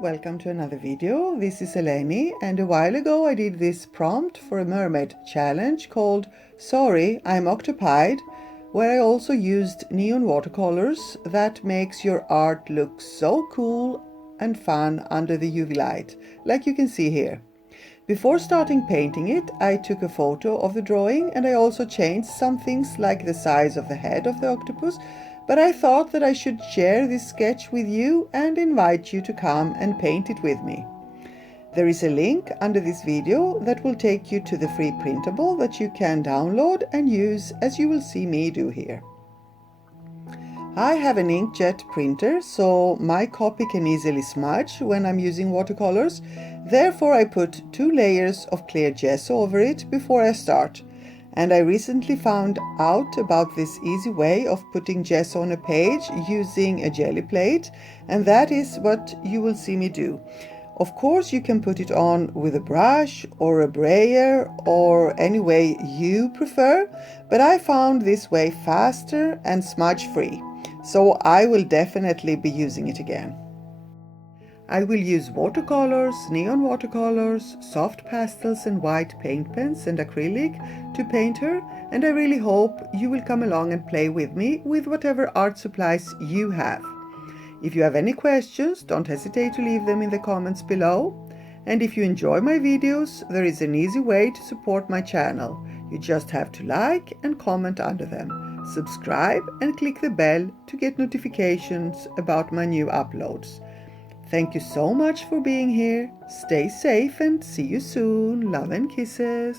welcome to another video. This is Eleni, and a while ago I did this prompt for a mermaid challenge called Sorry, I'm Octopied, where I also used neon watercolors that makes your art look so cool and fun under the UV light, like you can see here. Before starting painting it, I took a photo of the drawing and I also changed some things like the size of the head of the octopus, but I thought that I should share this sketch with you and invite you to come and paint it with me. There is a link under this video that will take you to the free printable that you can download and use, as you will see me do here. I have an inkjet printer, so my copy can easily smudge when I'm using watercolors. Therefore, I put 2 layers of clear gesso over it before I start. And I recently found out about this easy way of putting gesso on a page using a jelly plate, and that is what you will see me do. Of course, you can put it on with a brush or a brayer or any way you prefer, but I found this way faster and smudge free, so I will definitely be using it again. I will use watercolors, neon watercolors, soft pastels and white paint pens and acrylic to paint her, and I really hope you will come along and play with me with whatever art supplies you have. If you have any questions, don't hesitate to leave them in the comments below. And if you enjoy my videos, there is an easy way to support my channel. You just have to like and comment under them, subscribe and click the bell to get notifications about my new uploads. Thank you so much for being here. Stay safe and see you soon. Love and kisses.